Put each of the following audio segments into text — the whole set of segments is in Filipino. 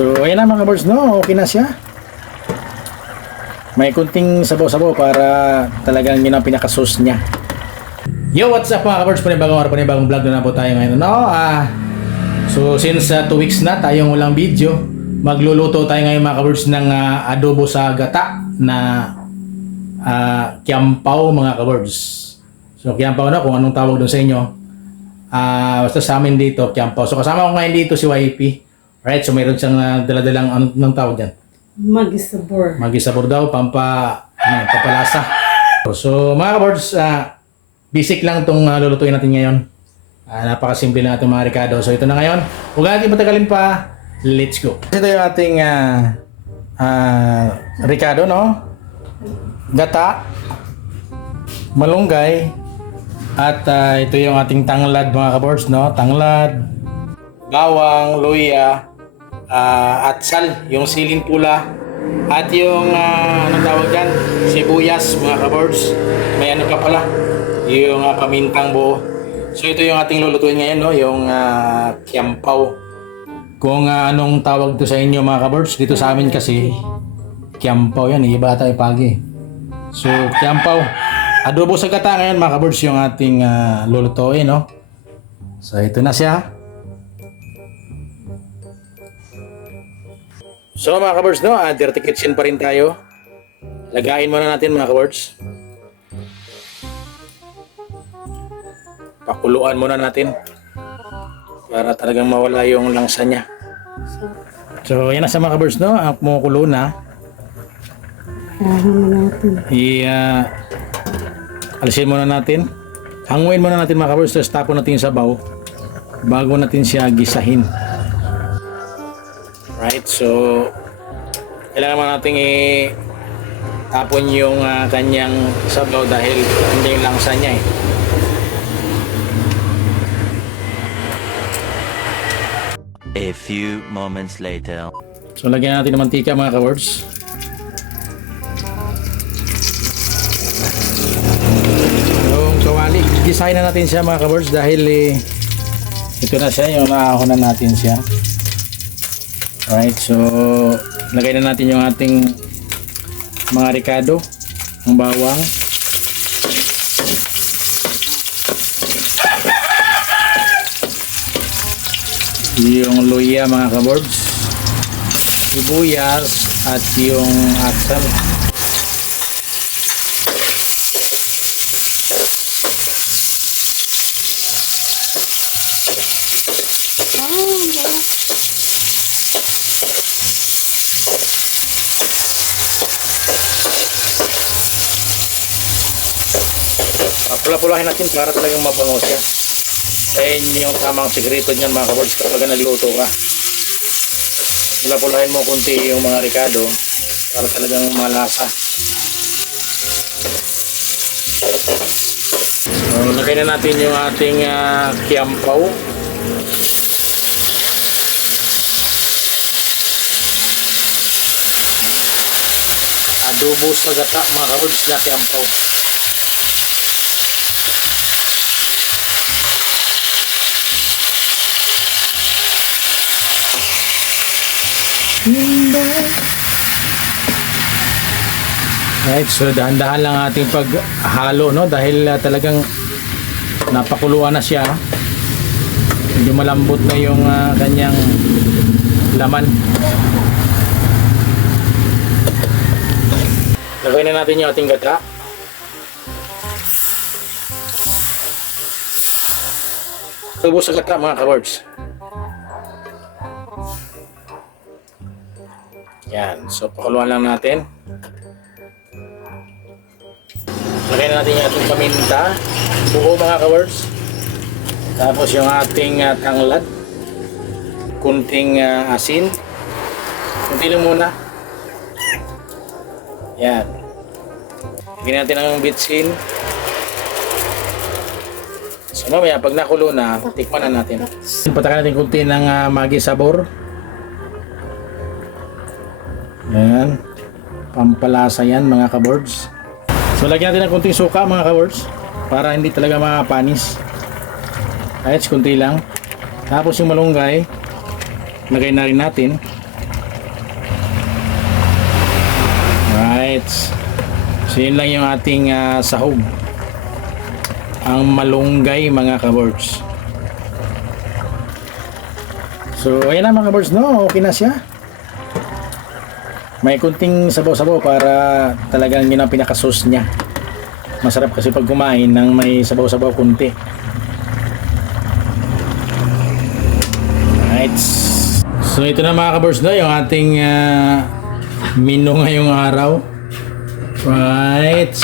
So ayan na mga kabirds, no? Okay na siya. May kunting sabaw-sabaw para talagang yun ang pinaka-sauce niya. Yo, what's up mga kabirds? Panibagong vlog na po tayo ngayon, no? So since 2 weeks na tayong walang video, magluluto tayo ngayon mga kabirds ng adobo sa gata na kiampaw mga kabirds. So kiampaw na kung anong tawag doon sa inyo. Basta sa amin dito, kiampaw. So kasama ko ngayon dito si YP. Right, so mayroon siyang daladalang anong tawag dyan? Magisabor. Magisabor daw, pampalasa. So mga kabirds, basic lang itong lulutuin natin ngayon. Napakasimple na itong mga Ricardo. So ito na ngayon. Huwag natin patagalin pa. Let's go. Ito yung ating Ricardo, no? Gata, malunggay, at ito yung ating tanglad mga kabirds, no? Tanglad, bawang, luya, at sal, yung siling pula, at yung anong tawag dyan, sibuyas mga kabirds. May ano ka pala, yung pamintang buo. So ito yung ating lulutuin ngayon, no? Yung kiampaw. Kung anong tawag to sa inyo mga kabirds, dito sa amin kasi kiampaw yan, iba tayo pagi. So kiampaw, adobo sa gata ngayon mga kabirds yung ating lulutuin, no? So ito na siya. So mga kabirds, no, dirty kitchen pa rin tayo. Lagayin muna natin mga kabirds. Pakuluan muna natin para talagang mawala yung langsa niya. So yan na sa mga kabirds, no, ang kumukulo na. Alisin muna natin. Hanguin muna natin mga kabirds, tapos tapon natin yung sabaw bago natin siya gisahin. Right, so kailangan mo natin tapon yung kanyang sabaw dahil hindi yung langsa niya eh. A few moments later. So lagyan natin ng mantika mga kabirds. Yung kawali, gisahin na natin siya mga kabirds dahil ito na siya, yung naahonan natin siya. Alright, so lagay na natin yung ating mga Ricardo, ang bawang, yung luya mga kabirds, sibuyas, at yung asal. Pula-pulahin natin para talagang mabango siya. Kaya yung tamang sekreto niyan mga kabirds kapag nagluto ka. Pula-pulahin mo kunti yung mga Ricardo para talagang malasa. So, lagay na natin yung ating kiampaw. Adobo sa gata mga kabirds na kiampaw. Right, so dahan-dahan lang ating paghalo, no, dahil talagang napakuluan na siya. Medyo malambot na yung kanyang laman. Lagay na natin yung ating gata. Adobo sa gata mga kabirds. Yan, so pakuluan lang natin. Lagay na natin yung ating paminta, buo mga kabirds. Tapos yung ating tanglad, kunting asin, kunti lang muna. Yan. Lagyan natin ang bitsin. So mamaya pag nakulo na, tikman na natin. Patakan natin kunti ng magisabor. Yan. Pampalasa yan mga kabirds. So lagyan natin ng kunting suka mga kabirds para hindi talaga mapanis. Kahit kunti lang. Tapos yung malunggay, lagay na rin natin. Right. So yun lang yung ating sahog. Ang malunggay mga kabords. So ayan na mga kabords, no? Okay na siya. May kunting sabaw-sabaw para talagang yun ang pinaka-sauce niya. Masarap kasi pag kumain ng may sabaw-sabaw kunti. Right. So ito na mga kabords, no? Yung ating menu ngayong araw. Right.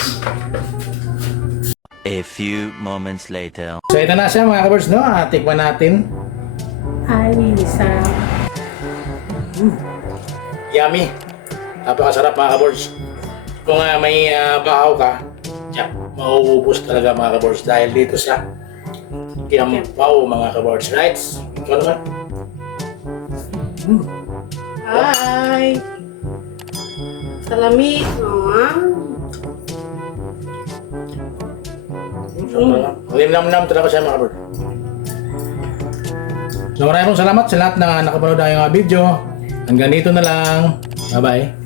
A few moments later. So ito na siya mga kabords, no? Tikman natin. Ay, sarap. Yummy. Napakasarap mga kabords. Kung may bahaw ka, yeah, mauubos talaga mga kabords dahil dito sa Kiampaw mga kabords. Right? Ikaw naman. Ay! Salami. Limnam-nam talaga siya mga kabords. So maraming salamat sa lahat na nakapanood ng video. Hanggang dito na lang. Bye-bye.